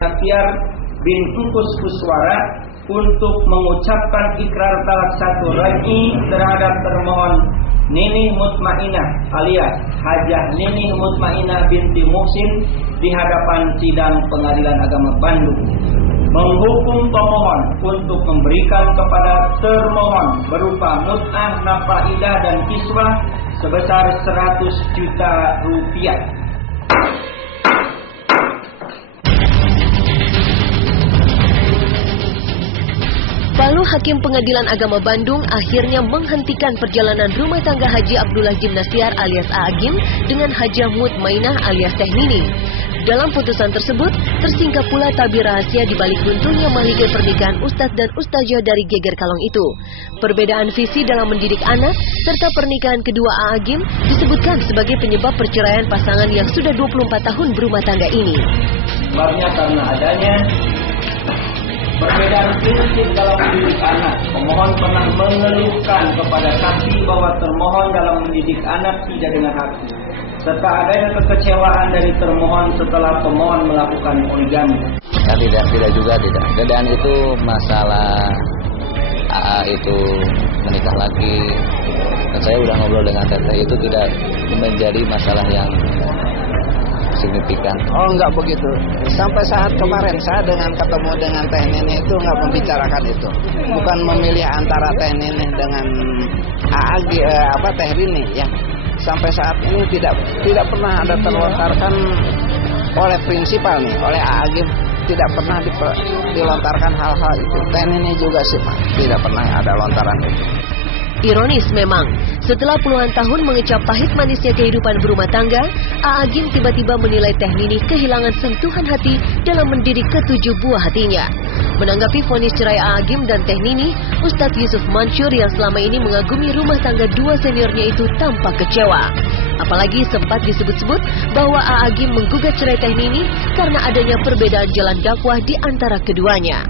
Nastiar bin Tutus Kuswara untuk mengucapkan ikrar talak satu raj'i terhadap termohon Ninih Mutmainah alias Hajah Ninih Mutmainah binti Muhsin di hadapan sidang Pengadilan Agama Bandung, menghukum pemohon untuk memberikan kepada termohon berupa mut'ah, nafaidah dan kiswah sebesar 100 juta rupiah. Lalu Hakim Pengadilan Agama Bandung akhirnya menghentikan perjalanan rumah tangga Haji Abdullah Jim Nastiar alias A'agim dengan Hajah Mutmainah alias Teh Nini. Dalam putusan tersebut, tersingkap pula tabir rahasia di balik runtuhnya mahligai pernikahan Ustadz dan Ustazah dari Geger Kalong itu. Perbedaan visi dalam mendidik anak, serta pernikahan kedua A'agim disebutkan sebagai penyebab perceraian pasangan yang sudah 24 tahun berumah tangga ini. Sebabnya karena adanya perbedaan prinsip dalam mendidik anak, pemohon pernah mengeluhkan kepada saksi bahwa termohon dalam mendidik anak tidak dengan hati, serta adanya kekecewaan dari termohon setelah pemohon melakukan poligami. Ya, tidak juga. Dan itu masalah AA itu menikah lagi, dan saya udah ngobrol dengan Teteh, itu tidak menjadi masalah yang signifikan. Oh, enggak begitu. Sampai saat kemarin saya ketemu dengan Teh Nini itu enggak membicarakan itu. Bukan memilih antara Teh Nini dengan Teh Rini ya. Sampai saat ini tidak pernah ada terlontarkan oleh prinsipal nih, oleh A'agim tidak pernah dilontarkan hal-hal itu. Teh Nini juga sih tidak pernah ada lontaran itu. Ironis memang, setelah puluhan tahun mengecap pahit manisnya kehidupan berumah tangga, A'agim tiba-tiba menilai Teh Nini kehilangan sentuhan hati dalam mendidik ketujuh buah hatinya. Menanggapi vonis cerai A'agim dan Teh Nini, Ustadz Yusuf Mansur yang selama ini mengagumi rumah tangga dua seniornya itu tampak kecewa. Apalagi sempat disebut-sebut bahwa A'agim menggugat cerai Teh Nini karena adanya perbedaan jalan dakwah di antara keduanya.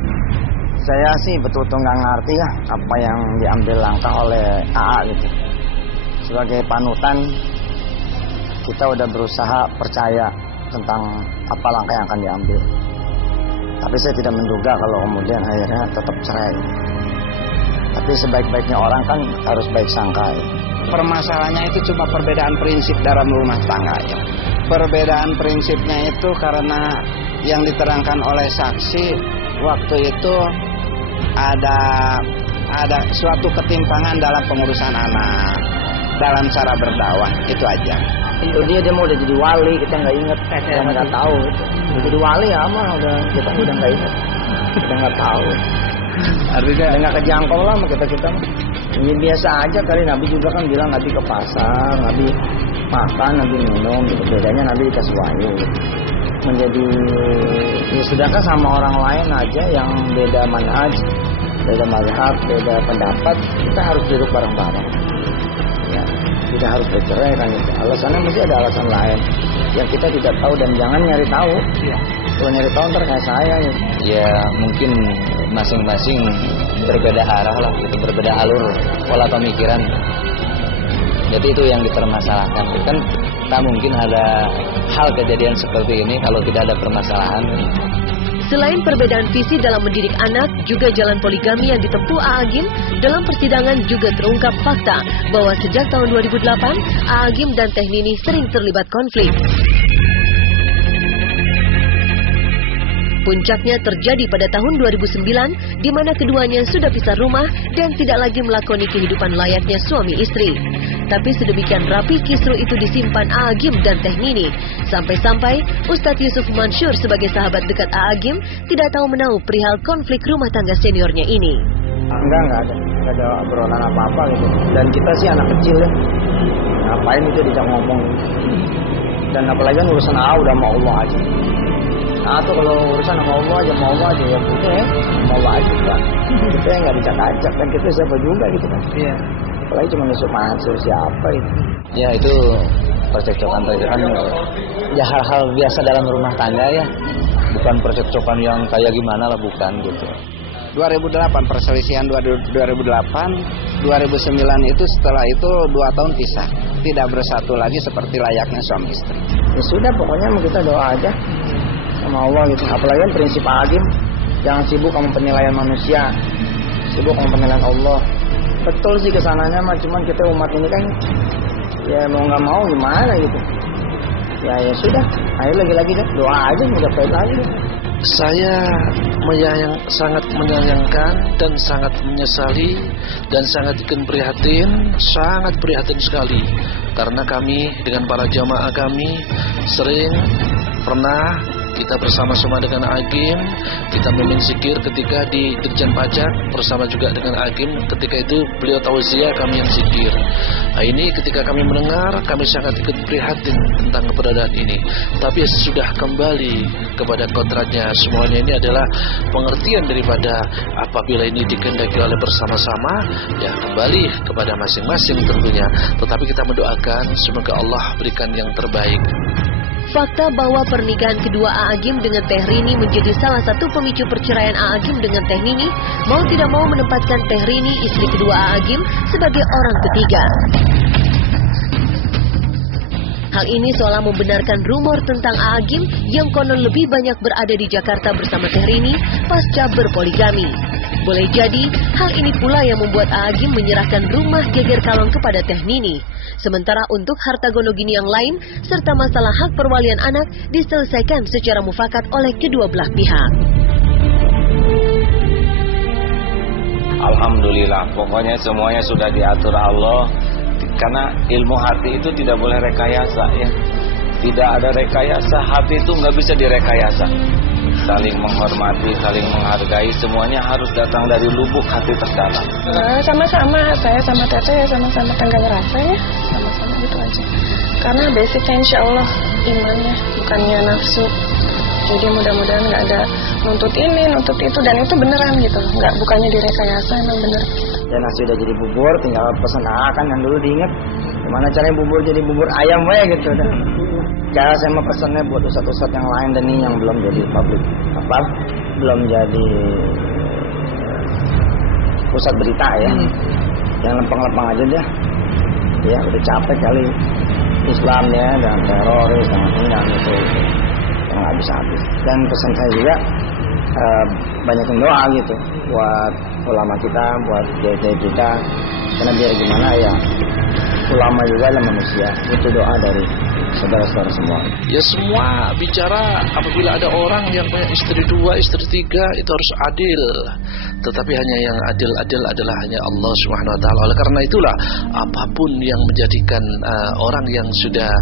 Saya sih betul-betul nggak ngerti ya apa yang diambil langkah oleh AA gitu. Sebagai panutan, kita udah berusaha percaya tentang apa langkah yang akan diambil. Tapi saya tidak menduga kalau kemudian akhirnya tetap cerai. Tapi sebaik-baiknya orang kan harus baik sangka. Ya. Permasalahannya itu cuma perbedaan prinsip dalam rumah tangga. Ya. Perbedaan prinsipnya itu karena yang diterangkan oleh saksi waktu itu ada suatu ketimpangan dalam pengurusan anak, dalam cara berdakwah, itu aja. Itu dia mau udah jadi wali, kita nggak inget, kita nggak tahu. Udah jadi wali ya mah kita udah nggak inget, kita nggak tahu. Artinya nggak kejangkau lah sama kita. Ini biasa aja kali. Nabi juga kan bilang Nabi ke pasar, Nabi makan, Nabi minum. Gitu. Bedanya Nabi dikasih wahyu. Menjadi ya sudahkah sama orang lain aja yang beda manhaj, beda mazhab, beda pendapat, kita harus duduk bareng-bareng. Ya, tidak harus bercerai kan itu. Alasannya mesti ada alasan lain yang kita tidak tahu dan jangan nyari tahu. Ya. Kalau nyari tahu ntar kayak saya ya. Ya mungkin masing-masing berbeda arah lah, gitu, berbeda alur pola pemikiran. Jadi itu yang dipermasalahkan. Kan tak mungkin ada hal kejadian seperti ini kalau tidak ada permasalahan. Selain perbedaan visi dalam mendidik anak, juga jalan poligami yang ditempuh A'agim, dalam persidangan juga terungkap fakta bahwa sejak tahun 2008, A'agim dan Teh Nini sering terlibat konflik. Puncaknya terjadi pada tahun 2009, di mana keduanya sudah pisah rumah dan tidak lagi melakoni kehidupan layaknya suami istri. Tapi sedemikian rapi kisru itu disimpan A'agim dan Teh Nini, sampai-sampai Ustadz Yusuf Mansur sebagai sahabat dekat A'agim tidak tahu menahu perihal konflik rumah tangga seniornya ini. Enggak ada obrolan apa-apa gitu. Dan kita sih anak kecil ya, ngapain itu dijak ngomong. Dan apalagi kan urusan udah mau Allah aja. Nah tuh kalau urusan sama Allah aja ya udah ya mau Allah aja kan. Kita nggak dicak-acak kan, kita siapa juga gitu kan. Iya. Apalagi cuma Yusuf Mansur siapa itu. Ya itu percekcokan ya hal-hal biasa dalam rumah tangga ya. Bukan percekcokan yang kayak gimana lah, bukan gitu. 2008 perselisihan 2008, 2009 itu setelah itu 2 tahun pisah. Tidak bersatu lagi seperti layaknya suami istri. Ya sudah pokoknya kita doa aja. sama Allah gitu. Apalagi kan prinsip Agim, jangan sibuk sama penilaian manusia, sibuk sama penilaian Allah. Betul sih kesananya mah, cuman kita umat ini kan ya mau nggak mau gimana gitu. Ya sudah, ayo lagi-lagi deh, doa aja udah baik lagi. Saya sangat menyayangkan dan sangat menyesali dan sangat prihatin, sangat prihatin sekali, karena kami dengan para jamaah kami sering pernah kita bersama-sama dengan Agim, kita memimpin zikir ketika di Dirjen Pajak bersama juga dengan Agim. Ketika itu beliau tausiah, kami yang zikir. Nah, ini ketika kami mendengar, kami sangat ikut prihatin tentang keberadaan ini. Tapi sudah kembali kepada kodratnya. Semuanya ini adalah pengertian daripada apabila ini dikehendaki oleh bersama-sama, ya kembali kepada masing-masing tentunya. Tetapi kita mendoakan semoga Allah berikan yang terbaik. Fakta bahwa pernikahan kedua A. Agim dengan Teh Rini menjadi salah satu pemicu perceraian A. Agim dengan Teh Nini, mau tidak mau menempatkan Teh Rini, istri kedua A. Agim, sebagai orang ketiga. Hal ini seolah membenarkan rumor tentang A. Agim yang konon lebih banyak berada di Jakarta bersama Teh Rini pasca berpoligami. Boleh jadi, hal ini pula yang membuat A. Agim menyerahkan rumah Geger Kalong kepada Teh Nini. Sementara untuk harta gonogini yang lain, serta masalah hak perwalian anak diselesaikan secara mufakat oleh kedua belah pihak. Alhamdulillah, pokoknya semuanya sudah diatur Allah. Karena ilmu hati itu tidak boleh rekayasa ya. Tidak ada rekayasa, hati itu nggak bisa direkayasa. Saling menghormati, saling menghargai, semuanya harus datang dari lubuk hati terdalam. Sama-sama, saya sama Teteh sama-sama tenggang rasa ya, sama-sama gitu aja. Karena basicnya insya Allah imannya, bukannya nafsu. Jadi mudah-mudahan nggak ada nuntut ini, nuntut itu, dan itu beneran gitu, nggak bukannya direkayasa, emang bener. Ya nasi udah jadi bubur, tinggal pesan kan yang dulu diinget. Gimana caranya bubur jadi bubur ayam gitu dah. Cara saya mau pesannya buat ustadz-ustadz yang lain dan ini yang belum jadi publik, belum jadi pusat berita ya. Yang lempeng-lempeng aja deh. Ya udah capek kali Islam ya, dan teroris dan ini itu yang nggak bisa habis. Dan pesan saya juga banyakin doa gitu buat ulama kita, buat kiai kita, karena biar gimana ya, ulama juga adalah manusia, itu doa dari saudara-saudara semua. Ya semua bicara apabila ada orang yang punya istri 2, istri 3 itu harus adil. Tetapi hanya yang adil adalah hanya Allah Subhanahu wa taala. Oleh karena itulah apapun yang menjadikan orang yang sudah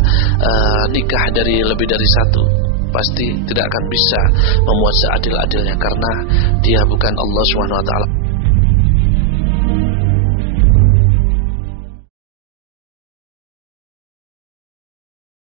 nikah dari lebih dari satu, pasti tidak akan bisa memuat seadil-adilnya karena dia bukan Allah Subhanahu wa taala.